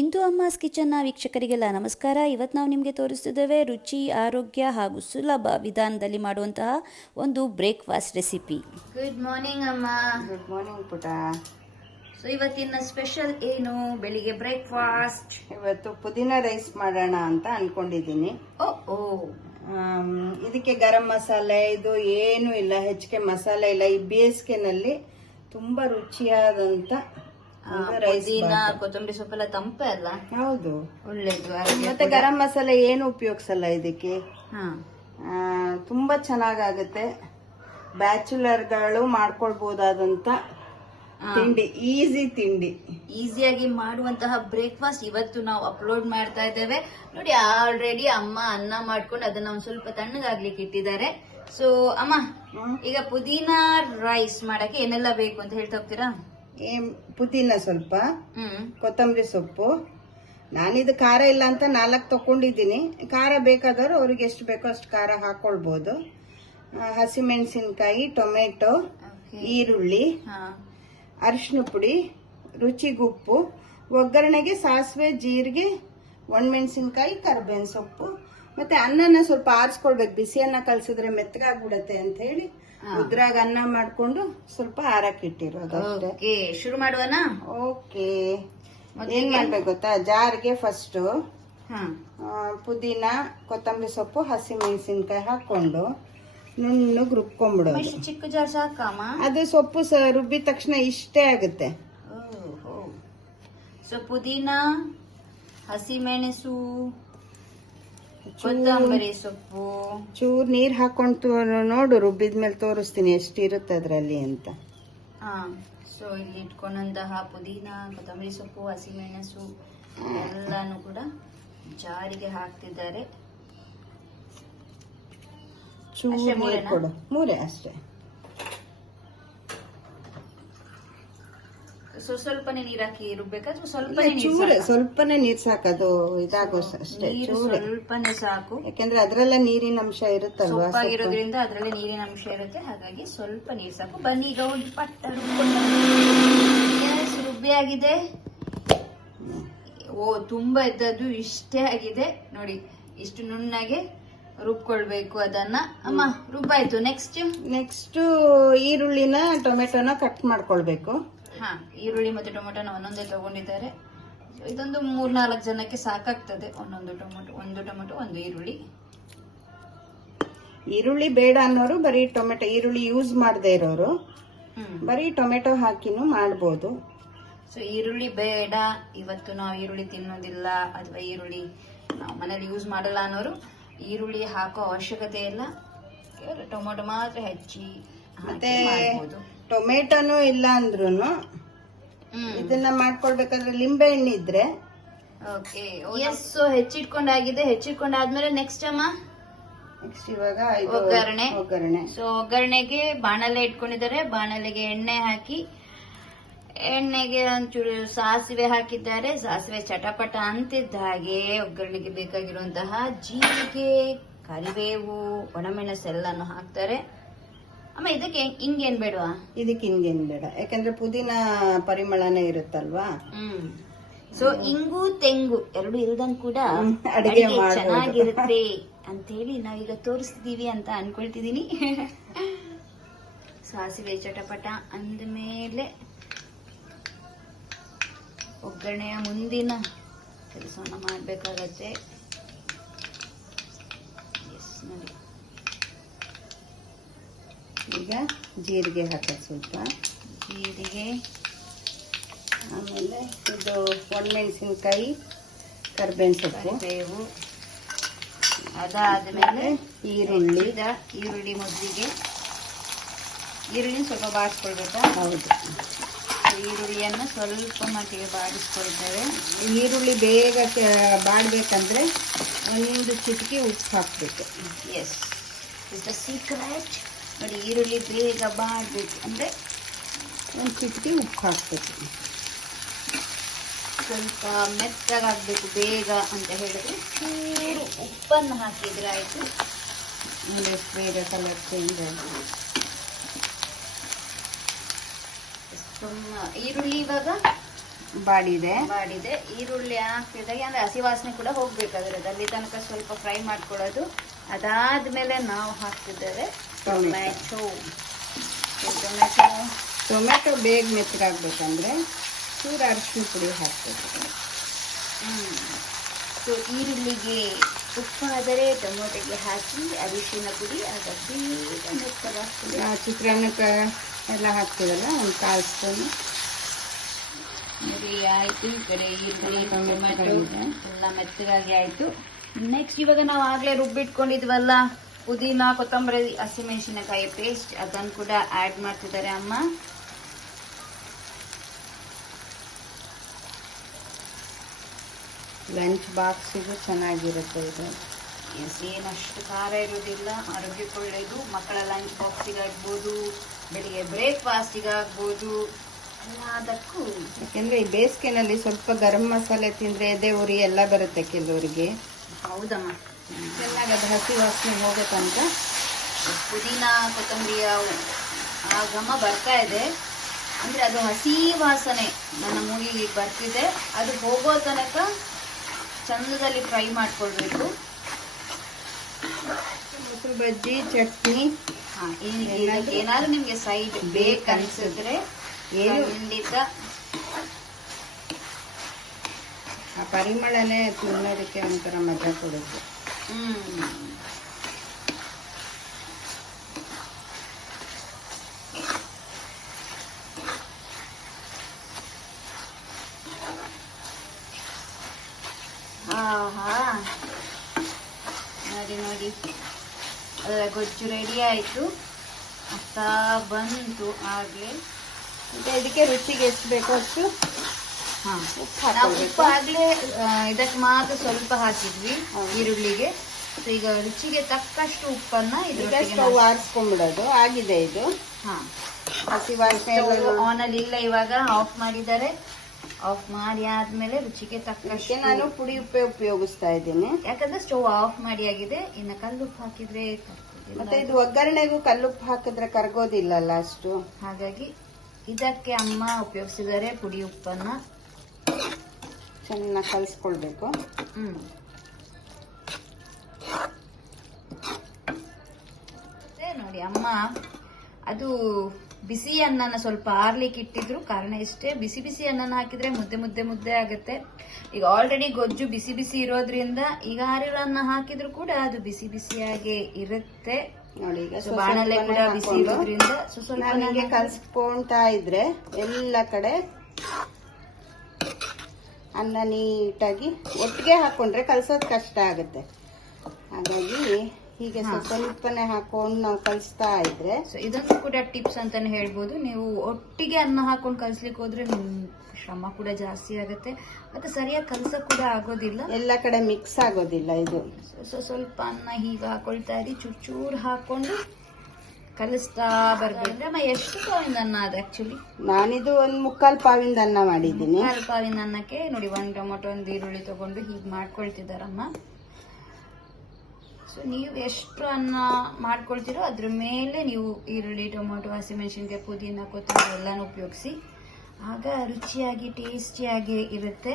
ಇಂದು ಅಮ್ಮಾಸ್ ಕಿಚನ್ನ ವೀಕ್ಷಕರಿಗೆಲ್ಲ ನಮಸ್ಕಾರ. ಇವತ್ತು ನಾವು ನಿಮಗೆ ತೋರಿಸ್ತಿದ್ದೇವೆ ರುಚಿ, ಆರೋಗ್ಯ ಹಾಗೂ ಸುಲಭ ವಿಧಾನದಲ್ಲಿ ಮಾಡುವಂತಹ ಒಂದು ಬ್ರೇಕ್ಫಾಸ್ಟ್ ರೆಸಿಪಿ. ಗುಡ್ ಮಾರ್ನಿಂಗ್ ಅಮ್ಮ. ಗುಡ್ ಮಾರ್ನಿಂಗ್ ಪುಟ. ಸೊ ಇವತ್ತಿನ ಸ್ಪೆಷಲ್ ಏನು? ಬೆಳಿಗ್ಗೆ ಬ್ರೇಕ್ಫಾಸ್ಟ್ ಇವತ್ತು ಪುದೀನ ರೈಸ್ ಮಾಡೋಣ ಅಂತ ಅನ್ಕೊಂಡಿದ್ದೀನಿ. ಇದಕ್ಕೆ ಗರಂ ಮಸಾಲೆ ಇದು ಏನು ಇಲ್ಲ, ಹೆಚ್ಚಿಗೆ ಮಸಾಲೆ ಇಲ್ಲ. ಈ ಬೇಸಿಗೆನಲ್ಲಿ ತುಂಬಾ ರುಚಿಯಾದಂತ ಪುದೀನ ಕೊತ್ತಂಬರಿ ಸೊಪ್ಪೆಲ್ಲ ತಂಪೆ ಅಲ್ಲ? ಹೌದು, ಒಳ್ಳೇದು. ಮತ್ತೆ ಗರಂ ಮಸಾಲೆ ಏನು ಉಪಯೋಗಿಸಲ್ಲ ಇದಕ್ಕೆ. ತುಂಬಾ ಚೆನ್ನಾಗಾಗುತ್ತೆ. ಬ್ಯಾಚುಲರ್ಗಳು ಮಾಡ್ಕೊಳ್ಬಹುದಾದಂತ ತಿಂಡಿ, ಈಸಿ ತಿಂಡಿ, ಈಸಿಯಾಗಿ ಮಾಡುವಂತಹ ಬ್ರೇಕ್ಫಾಸ್ಟ್ ಇವತ್ತು ನಾವು ಅಪ್ಲೋಡ್ ಮಾಡ್ತಾ ಇದ್ದೇವೆ. ನೋಡಿ, ಆಲ್ರೆಡಿ ಅಮ್ಮ ಅನ್ನ ಮಾಡ್ಕೊಂಡು ಅದನ್ನ ಒಂದ್ ಸ್ವಲ್ಪ ತಣ್ಣಗಾಗ್ಲಿಕ್ಕೆ ಇಟ್ಟಿದ್ದಾರೆ. ಸೊ ಅಮ್ಮ, ಈಗ ಪುದೀನ ರೈಸ್ ಮಾಡಕ್ಕೆ ಏನೆಲ್ಲ ಬೇಕು ಅಂತ ಹೇಳ್ತಾ ಹೋಗ್ತೀರಾ? ಪುದೀನ ಸ್ವಲ್ಪ, ಕೊತ್ತಂಬರಿ ಸೊಪ್ಪು. ನಾನಿದು ಖಾರ ಇಲ್ಲ ಅಂತ 4 ತಕೊಂಡಿದ್ದೀನಿ. ಖಾರ ಬೇಕಾದವರು ಅವ್ರಿಗೆ ಎಷ್ಟು ಬೇಕೋ ಅಷ್ಟು ಖಾರ ಹಾಕೊಳ್ಬಹುದು. ಹಸಿಮೆಣಸಿನ್ಕಾಯಿ, ಟೊಮೆಟೊ, ಈರುಳ್ಳಿ, ಅರಿಶಿನ ಪುಡಿ, ರುಚಿಗುಪ್ಪು, ಒಗ್ಗರಣೆಗೆ ಸಾಸಿವೆ, ಜೀರಿಗೆ, ಒಣಮೆಣಸಿನ್ಕಾಯಿ, ಕರಿಬೇವಿನ ಸೊಪ್ಪು. ಮತ್ತೆ ಅನ್ನನ ಸ್ವಲ್ಪ ಆರಿಸ್ಕೊಳ್ಬೇಕು. ಬಿಸಿ ಅನ್ನ ಕಲ್ಸಿದ್ರೆ ಮೆತ್ತಗಾಗ್ಬಿಡತ್ತೆ ಅಂತ ಹೇಳಿ ಉದ್ರಾಗ ಅನ್ನ ಮಾಡ್ಕೊಂಡು ಸ್ವಲ್ಪ ಆರಕ್ಕಿಟ್ಟಿರೋದು. ಶುರು ಮಾಡುವನಾ? ಓಕೆ. ಏನ್ ಮಾಡ್ಬೇಕು ಗೊತ್ತಾ? ಜಾರ್ಗೆ ಫಸ್ಟ್ ಪುದೀನ, ಕೊತ್ತಂಬರಿ ಸೊಪ್ಪು, ಹಸಿಮೆಣಸಿನ್ಕಾಯಿ ಹಾಕೊಂಡು ನುಣ್ಣಗೆ ರುಬ್ಕೊಂಡ್ಬಿಡೋದು. ಚಿಕ್ಕ ಜಾರ್ ಸಾಕಮ್ಮ? ಅದು ಸೊಪ್ಪು ರುಬ್ಬಿದ ತಕ್ಷಣ ಇಷ್ಟೇ ಆಗುತ್ತೆ. ಸೊ ಪುದೀನ, ಹಸಿಮೆಣಸು, ಕೊತ್ತಂಬರಿ ಸೊಪ್ಪು, ಚೂರ್ ನೀರ್ ಹಾಕೊಂಡು ನೋಡು, ರುಬ್ಬಿದ್ಮೇಲೆ ತೋರಿಸ್ತೀನಿ ಎಷ್ಟಿರುತ್ತೆ ಅದ್ರಲ್ಲಿ ಅಂತ. ಸೊ ಇಲ್ಲಿ ಇಟ್ಕೊಂಡಂತಹ ಪುದೀನ, ಕೊತ್ತಂಬರಿ ಸೊಪ್ಪು, ಹಸಿಮೆಣಸು ಎಲ್ಲಾನು ಕೂಡ ಜಾರಿಗೆ ಹಾಕ್ತಿದ್ದಾರೆ. ಮೂರೇ ಅಷ್ಟೇ. ಸೊ ಸ್ವಲ್ಪನೇ ನೀರ್ ಹಾಕಿ ರುಬ್ಬೇಕಾದ್ರೆ ಸ್ವಲ್ಪನೇ ನೀರ್ ಸಾಕದು, ಇದಾಗೋ ಅಷ್ಟೇ. ಸ್ವಲ್ಪನೇ ಸಾಕು, ಯಾಕಂದ್ರೆ ಅದ್ರೆಲ್ಲ ನೀರಿನ ಅಂಶ ಇರುತ್ತಲ್ವಾ, ಸೊಪ್ಪಾಗಿರೋದ್ರಿಂದ ಅದ್ರಲ್ಲಿ ನೀರಿನ ಅಂಶ ಇರುತ್ತೆ. ಹಾಗಾಗಿ ಸ್ವಲ್ಪ ನೀರ್ ಸಾಕು. ಬನ್ನಿ ಈಗ ಒಂದು ಪಟ್ಟ ರುಬ್ಬಿ ಆಗಿದೆ. ತುಂಬಾ ಇದ್ದದ್ದು ಇಷ್ಟೇ ಆಗಿದೆ ನೋಡಿ. ಇಷ್ಟು ನುಣ್ಣಗೆ ರುಬ್ಕೊಳ್ಬೇಕು ಅದನ್ನ. ಅಮ್ಮ ರುಬ್ಬಾಯ್ತು. ನೆಕ್ಸ್ಟ್ ಈರುಳ್ಳಿನ, ಟೊಮೆಟೊನ ಕಟ್ ಮಾಡ್ಕೊಳ್ಬೇಕು. ಈರುಳ್ಳಿ ಮತ್ತೆ ಟೊಮೆಟೊನ ಒಂದೊಂದೇ ತಗೊಂಡಿದ್ದಾರೆ. ಇದೊಂದು 3-4 ಜನಕ್ಕೆ ಸಾಕಾಗ್ತದೆ. ಒಂದು ಟೊಮೆಟೊ, ಒಂದು ಈರುಳ್ಳಿ. ಈರುಳ್ಳಿ ಬೇಡ ಅನ್ನೋರು ಬರೀ ಟೊಮೆಟೊ, ಈರುಳ್ಳಿ ಯೂಸ್ ಮಾಡದೇ ಇರೋರು ಬರೀ ಟೊಮೆಟೊ ಹಾಕಿನೂ ಮಾಡ್ಬೋದು. ಸೊ ಈರುಳ್ಳಿ ಬೇಡ, ಇವತ್ತು ನಾವು ಈರುಳ್ಳಿ ತಿನ್ನೋದಿಲ್ಲ ಅಥವಾ ಈರುಳ್ಳಿ ನಾವು ಮನೇಲಿ ಯೂಸ್ ಮಾಡಲ್ಲ ಅನ್ನೋರು ಈರುಳ್ಳಿ ಹಾಕೋ ಅವಶ್ಯಕತೆ ಇಲ್ಲ. ಟೊಮೆಟೊ ಮಾತ್ರ ಹೆಚ್ಚಿ ಮತ್ತೆ ಟೊಮೆಟೊನು ಇಲ್ಲ ಅಂದ್ರೂ ಇದನ್ನ ಮಾಡ್ಕೊಳ್ಬೇಕಾದ್ರೆ ಲಿಂಬೆ ಹಣ್ಣು ಇದ್ರೆ ಹೆಚ್ಚಿಟ್ಕೊಂಡಾಗಿದೆ. ಹೆಚ್ಚಿಟ್ಕೊಂಡಾದ್ಮೇಲೆ ನೆಕ್ಸ್ಟ್ ಇವಾಗ ಒಗ್ಗರಣೆ. ಸೊ ಒಗ್ಗರಣೆಗೆ ಬಾಣಲೆ ಇಟ್ಕೊಂಡಿದ್ದಾರೆ. ಬಾಣಲೆಗೆ ಎಣ್ಣೆ ಹಾಕಿ, ಎಣ್ಣೆಗೆ ಒಂಚೂರು ಸಾಸಿವೆ ಹಾಕಿದ್ದಾರೆ. ಸಾಸಿವೆ ಚಟಪಟ ಅಂತಿದ್ದ ಹಾಗೆ ಒಗ್ಗರಣೆಗೆ ಬೇಕಾಗಿರುವಂತಹ ಜೀರಿಗೆ, ಕರಿಬೇವು, ಒಣಮೆಣಸೆಲ್ಲನು ಹಾಕ್ತಾರೆ. ಅಮ್ಮ ಇದಕ್ಕೆ ಹಿಂಗೇನ್ ಬೇಡವಾ? ಇದಕ್ಕೆ ಹಿಂಗೇನ್ ಬೇಡ, ಯಾಕಂದ್ರೆ ಪುದೀನ ಪರಿಮಳನೇ ಇರುತ್ತಲ್ವಾ. ಸೊ ಇಂಗು ತೆಂಗು ಎರಡು ಇಲ್ದಂಗ್ ಕೂಡ ಅಡಿಗೆ ಚೆನ್ನಾಗಿರುತ್ತೆ ಅಂತ ಹೇಳಿ ನಾವೀಗ ತೋರಿಸ್ತಿದೀವಿ ಅಂತ ಅನ್ಕೊಳ್ತಿದೀನಿ. ಸಾಸಿವೆ ಚಟಪಟ ಅಂದ್ಮೇಲೆ ಒಗ್ಗರಣೆಯ ಮುಂದಿನ ಕೆಲಸವನ್ನ ಮಾಡ್ಬೇಕಾಗತ್ತೆ. ನೋಡಿ, ಈಗ ಜೀರಿಗೆ ಹಾಕೋದು, ಸ್ವಲ್ಪ ಜೀರಿಗೆ, ಆಮೇಲೆ ಇದು ಒಣಮೆಣಸಿನ್ಕಾಯಿ, ಕರಿಬೇವಿನ ಸೊಪ್ಪು, ಬೇವು. ಅದಾದ್ಮೇಲೆ ಈರುಳ್ಳಿ ಮೊದಲಿಗೆ ಈರುಳ್ಳಿ ಸ್ವಲ್ಪ ಬಾಡಿಸ್ಕೊಳ್ಬೇಕಾ? ಹೌದು, ಈರುಳ್ಳಿಯನ್ನ ಸ್ವಲ್ಪ ಮಟ್ಟಿಗೆ ಬಾಡಿಸ್ಕೊಳ್ತೇವೆ. ಈರುಳ್ಳಿ ಬೇಗ ಬಾಡ್ಬೇಕಂದ್ರೆ ಒಂದು ಚಿಟಿಕೆ ಉಪ್ಪು ಹಾಕ್ಬೇಕು. Yes, is the secret. ನೋಡಿ, ಈರುಳ್ಳಿ ಬೇಗ ಬಾಡ್ಬೇಕು ಅಂದ್ರೆ ಒಂದು ಚಿಟಿಕೆ ಉಪ್ಪು ಹಾಕ್ಬೇಕು. ಸ್ವಲ್ಪ ಮೆತ್ತಗಾಗಬೇಕು ಬೇಗ ಅಂತ ಹೇಳಿದ್ರೆ ಚೂರು ಉಪ್ಪನ್ನು ಹಾಕಿದ್ರೆ ಆಯ್ತು. ಬೇಗ ಕಲರ್ ಚೇಂಜ್ ಆಗುತ್ತೆ. ಈರುಳ್ಳಿ ಇವಾಗ ಬಾಡಿದೆ. ಈರುಳ್ಳಿ ಹಾಕಿದಾಗ ಅಂದ್ರೆ ಹಸಿ ವಾಸನೆ ಕೂಡ ಹೋಗ್ಬೇಕಾದ್ರೆ ಅಲ್ಲಿ ತನಕ ಸ್ವಲ್ಪ ಫ್ರೈ ಮಾಡ್ಕೊಳ್ಳೋದು. ಅದಾದ್ಮೇಲೆ ನಾವು ಹಾಕ್ತಿದ್ದೇವೆ ಟೊಮೆಟೊ ಬೇಗ ಮೆತ್ತಗಾಗ್ಬೇಕಂದ್ರೆ ಚೂರು ಅರಿಶಿನ ಪುಡಿ ಹಾಕ್ಬೇಕು. ಸೊ ಈರುಳ್ಳಿಗೆ ಉಪ್ಪಾದರೆ ಟೊಮೊಟೊಗೆ ಹಾಕಿ ಅರಿಶಿನ ಪುಡಿ ಆಗ ಬೇಗ ಮೆತ್ತಗಾಗ್ತದೆ. ಚಿತ್ರಾನ್ನಕ್ಕೆ ಎಲ್ಲ ಹಾಕ್ತೀವಲ್ಲ ಒಂದು 1/4 ಸ್ಪೂನ್. ಆಯ್ತು. ಈ ಕಡೆ ಈರುಳ್ಳಿ ಟೊಮೆಟೊ ಎಲ್ಲ ಮೆತ್ತಗಾಗಿ ಆಯ್ತು. ನೆಕ್ಸ್ಟ್ ಇವಾಗ ನಾವು ಆಗ್ಲೇ ರುಬ್ಬಿಟ್ಕೊಂಡಿದ್ವಲ್ಲ ಪುದೀನ, ಕೊತ್ತಂಬರಿ, ಹಸಿಮೆಣಸಿನಕಾಯಿ ಪೇಸ್ಟ್, ಅದನ್ನು ಕೂಡ ಆಡ್ ಮಾಡ್ತಿದ್ದಾರೆ ಅಮ್ಮ. ಲಂಚ್ ಬಾಕ್ಸಿಗೂ ಚೆನ್ನಾಗಿರುತ್ತೆ ಇದು. ಏನಷ್ಟು ಖಾರ ಇರೋದಿಲ್ಲ, ಆರೋಗ್ಯಕ್ಕೆ ಒಳ್ಳೆಯದು. ಮಕ್ಕಳ ಲಂಚ್ ಬಾಕ್ಸಿಗಾಗ್ಬೋದು, ಬೆಳಿಗ್ಗೆ ಬ್ರೇಕ್ಫಾಸ್ಟಿಗಾಗ್ಬೋದು, ಎಲ್ಲದಕ್ಕೂ. ಯಾಕೆಂದ್ರೆ ಈ ಬೇಸಿಗೆನಲ್ಲಿ ಸ್ವಲ್ಪ ಗರಂ ಮಸಾಲೆ ತಿಂದ್ರೆ ಎದೆ ಉರಿ ಎಲ್ಲ ಬರುತ್ತೆ ಕೆಲವರಿಗೆ. ಹೌದಮ್ಮ. ಚೆನ್ನಾಗಿ ಅದು ಹಸಿ ವಾಸನೆ ಹೋಗತ್ತಂತ ಪುದೀನ ಕೊತ್ತಂಬರಿಯ ಆ ಘಮ ಬರ್ತಾ ಇದೆ. ಅಂದ್ರೆ ಅದು ಹಸಿ ವಾಸನೆ ನನ್ನ ಮೂಗಿಗೆ ಬರ್ತಿದೆ. ಅದು ಹೋಗೋ ತನಕ ಚಂದದಲ್ಲಿ ಫ್ರೈ ಮಾಡ್ಕೊಳ್ಬೇಕು. ಮೊಸರು ಬಜ್ಜಿ, ಚಟ್ನಿ, ಏನಾದ್ರು ನಿಮ್ಗೆ ಸೈಡ್ ಬೇಕನ್ಸಿದ್ರೆ ಖಂಡಿತ. ಆ ಪರಿಮಳನೇ ತಿನ್ನೋದಕ್ಕೆ ಒಂಥರ ಮಜಾ ಕೊಡುತ್ತೆ. ನೋಡಿ ಅದರ ಗೊಜ್ಜು ರೆಡಿ ಆಯ್ತು, ಆಗ್ತಾ ಬಂತು ಆಗ್ಲೇ. ಮತ್ತೆ ಇದಕ್ಕೆ ರುಚಿಗೆ ಎಷ್ಟು ಬೇಕೋ ಅಷ್ಟು ಉಪ್ಪು ಆಗ್ಲೇ ಇದಕ್ಕೆ ಮಾತ್ರ ಸ್ವಲ್ಪ ಹಾಕಿದ್ವಿ ಈರುಳ್ಳಿಗೆ. ಈಗ ರುಚಿಗೆ ತಕ್ಕಷ್ಟು ಉಪ್ಪನ್ನ ಸ್ಟವ್ ಆರಿಸ್ಕೊಂಡ್ಬಿಡೋದು. ಆಗಿದೆ ಇದು. ಹಸಿ ವಾಸನೆ ಆನ್ ಅಲ್ಲಿ ಇಲ್ಲ, ಇವಾಗ ಆಫ್ ಮಾಡಿದ್ದಾರೆ. ಆಫ್ ಮಾಡಿ ಆದ್ಮೇಲೆ ರುಚಿಗೆ ತಕ್ಕಷ್ಟು ನಾನು ಪುಡಿ ಉಪ್ಪೆ ಉಪಯೋಗಿಸ್ತಾ ಇದ್ದೀನಿ. ಯಾಕಂದ್ರೆ ಸ್ಟವ್ ಆಫ್ ಮಾಡಿ ಆಗಿದೆ. ಇನ್ನು ಕಲ್ಲುಪ್ಪು ಹಾಕಿದ್ರೆ ಮತ್ತೆ ಇದು ಒಗ್ಗರಣೆಗೂ ಕಲ್ಲುಪ್ಪು ಹಾಕಿದ್ರೆ ಕರಗೋದಿಲ್ಲಲ್ಲ ಅಷ್ಟು. ಹಾಗಾಗಿ ಇದಕ್ಕೆ ಅಮ್ಮ ಉಪಯೋಗಿಸಿದರೆ ಪುಡಿ ಉಪ್ಪನ್ನ. ಚೆನ್ನಾಗಿ ಕಲಿಸ್ಕೊಳ್ಬೇಕು. ನೋಡಿ ಅಮ್ಮ ಅದು ಬಿಸಿ ಅನ್ನನ ಸ್ವಲ್ಪ ಆರ್ಲಿಕ್ಕೆ ಇಟ್ಟಿದ್ರು. ಕಾರಣ ಇಷ್ಟೇ, ಬಿಸಿ ಬಿಸಿ ಅನ್ನನ ಹಾಕಿದ್ರೆ ಮುದ್ದೆ ಮುದ್ದೆ ಮುದ್ದೆ ಆಗುತ್ತೆ. ಈಗ ಆಲ್ರೆಡಿ ಗೊಜ್ಜು ಬಿಸಿ ಬಿಸಿ ಇರೋದ್ರಿಂದ ಈಗ ಆರಿರೋ ಅನ್ನ ಹಾಕಿದ್ರು ಕೂಡ ಅದು ಬಿಸಿ ಬಿಸಿಯಾಗೆ ಇರುತ್ತೆ. ನೋಡಿ ಈಗ ಬಾಣಲೆ ಕೂಡ ಬಿಸಿ ಇರೋದ್ರಿಂದ ಸ್ವಲ್ಪ ಕಲ್ಸ್ಕೊಂತಾ ಇದ್ರೆ ಎಲ್ಲ ಕಡೆ ಅನ್ನ ನೀಟಾಗಿ ಒಟ್ಟಿಗೆ ಹಾಕೊಂಡ್ರೆ ಕಲ್ಸೋದ್ ಕಷ್ಟ ಆಗುತ್ತೆ. ಹಾಗಾಗಿ ಹೀಗೆ ಸ್ವಲ್ಪನೇ ಹಾಕೊಂಡು ನಾವು ಕಲಿಸ್ತಾ ಇದ್ರೆ, ಇದೊಂದು ಕೂಡ ಟಿಪ್ಸ್ ಅಂತಾನೆ ಹೇಳ್ಬೋದು. ನೀವು ಒಟ್ಟಿಗೆ ಅನ್ನ ಹಾಕೊಂಡು ಕಲ್ಸ್ಲಿಕ್ಕೆ ಹೋದ್ರೆ ಶ್ರಮ ಕೂಡ ಜಾಸ್ತಿ ಆಗುತ್ತೆ, ಮತ್ತೆ ಸರಿಯಾಗಿ ಕಲ್ಸಕ್ ಕೂಡ ಆಗೋದಿಲ್ಲ, ಎಲ್ಲ ಕಡೆ ಮಿಕ್ಸ್ ಆಗೋದಿಲ್ಲ. ಇದು ಸ್ವಲ್ಪ ಅನ್ನ ಹೀಗೆ ಹಾಕೊಳ್ತಾ ಇರಿ, ಚೂರ್ ಹಾಕೊಂಡು ಕಲಿಸ್ತಾ ಬರ್ಬೇಕಂದ್ರೆ. ಎಷ್ಟು ಪಾವಿಂದ ಅನ್ನ ಅದು ಆಕ್ಚುಲಿ? ನಾನಿದು 1/4 ಪಾವಿಂದ ಅನ್ನ ಮಾಡಿದ್ದೀನಿ. 1/4 ಪಾವಿಂದ ಅನ್ನಕ್ಕೆ ನೋಡಿ 1 ಟೊಮೊಟೊ 1 ಈರುಳ್ಳಿ ತಗೊಂಡು ಹೀಗೆ ಮಾಡ್ಕೊಳ್ತಿದಾರಮ್ಮ. ಸೊ ನೀವು ಎಷ್ಟು ಅನ್ನ ಮಾಡ್ಕೊಳ್ತೀರೋ ಅದ್ರ ಮೇಲೆ ನೀವು ಈರುಳ್ಳಿ, ಟೊಮೊಟೊ, ಹಸಿಮೆಣಸಿನ್ಕಾಯಿ, ಪುದೀನ, ಕೊತ್ತಂಬರಿ ಎಲ್ಲಾನು ಉಪಯೋಗಿಸಿ. ಆಗ ರುಚಿಯಾಗಿ ಟೇಸ್ಟಿಯಾಗಿ ಇರುತ್ತೆ.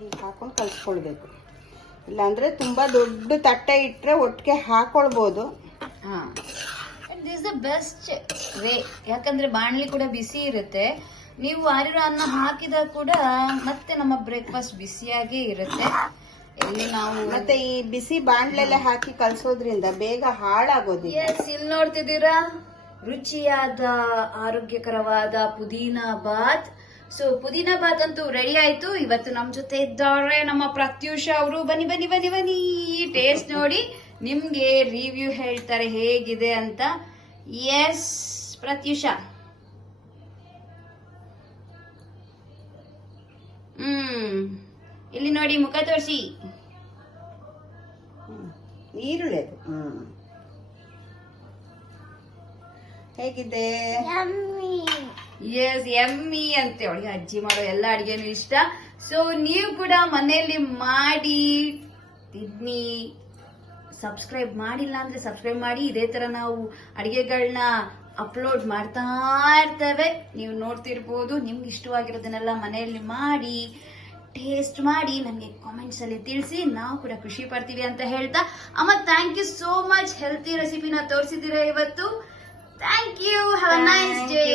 ಹೀಗೆ ಹಾಕೊಂಡು ಕಲ್ಸ್ಕೊಳ್ಬೇಕು. ಇಲ್ಲಾಂದ್ರೆ ತುಂಬಾ ದೊಡ್ಡ ತಟ್ಟೆ ಇಟ್ರೆ ಒಟ್ಟಿಗೆ ಹಾಕೊಳ್ಬಹುದು. This the best way. ಯಾಕಂದ್ರೆ ಬಾಣಲಿ ಕೂಡ ಬಿಸಿ ಇರುತ್ತೆ. ನೀವು ಆರಿರೋ ಅನ್ನ ಹಾಕಿದಾಗ ಕೂಡ ಮತ್ತೆ ನಮ್ಮ ಬ್ರೇಕ್ಫಾಸ್ಟ್ ಬಿಸಿಯಾಗೇ ಇರುತ್ತೆ. ಮತ್ತೆ ಈ ಬಿಸಿ ಬಾಣ್ಲೆಲ್ಲ ಹಾಕಿ ಕಲ್ಸೋದ್ರಿಂದ ಬೇಗ ಹಾಳಾಗೋದಿಲ್ಲ. ಇಲ್ಲಿ ನೋಡ್ತಿದ್ದೀರಾ ರುಚಿಯಾದ ಆರೋಗ್ಯಕರವಾದ ಪುದೀನಾ ಬಾತ್. ಸೊ ಪುದೀನಾ ಬಾತ್ ಅಂತೂ ರೆಡಿ ಆಯ್ತು. ಇವತ್ತು ನಮ್ ಜೊತೆ ಇದ್ದಾರೆ ನಮ್ಮ ಪ್ರತ್ಯೂಷ ಅವರು. ಬನ್ನಿ ಬನ್ನಿ ಬನ್ನಿ ಬನ್ನಿ, ಟೇಸ್ಟ್ ನೋಡಿ ನಿಮ್ಗೆ ರಿವ್ಯೂ ಹೇಳ್ತಾರೆ ಹೇಗಿದೆ ಅಂತ. ಎಸ್ ಪ್ರತ್ಯೂಷ. ಇಲ್ಲಿ ನೋಡಿ, ಮುಖ ತೋರಿಸಿ. ಈರುಳ್ಳಿ ಹೇಗಿದೆ? ಎಸ್ ಎಮ್ಮಿ ಅಂತ ಅವಳಿಗೆ ಅಜ್ಜಿ ಮಾಡೋ ಎಲ್ಲ ಅಡಿಗೆನೂ ಇಷ್ಟ. ಸೊ ನೀವು ಕೂಡ ಮನೆಯಲ್ಲಿ ಮಾಡಿ ತಿನ್ನಿ. ಸಬ್ಸ್ಕ್ರೈಬ್ ಮಾಡಿಲ್ಲ ಅಂದ್ರೆ ಸಬ್ಸ್ಕ್ರೈಬ್ ಮಾಡಿ. ಇದೇ ತರ ನಾವು ಅಡಿಗೆಗಳನ್ನ ಅಪ್ಲೋಡ್ ಮಾಡ್ತಾ ಇರ್ತೇವೆ. ನೀವು ನೋಡ್ತಿರ್ಬೋದು. ನಿಮ್ಗೆ ಇಷ್ಟವಾಗಿರೋದನ್ನೆಲ್ಲ ಮನೆಯಲ್ಲಿ ಮಾಡಿ ಟೇಸ್ಟ್ ಮಾಡಿ ನಮಗೆ ಕಾಮೆಂಟ್ಸ್ ಅಲ್ಲಿ ತಿಳಿಸಿ, ನಾವು ಕೂಡ ಖುಷಿ ಪಡ್ತೀವಿ ಅಂತ ಹೇಳ್ತಾ, ಅಮ್ಮ thank you so much. Healthy ರೆಸಿಪಿನ ತೋರಿಸಿದ್ದೀರಾ ಇವತ್ತು. Thank you. Have a nice day.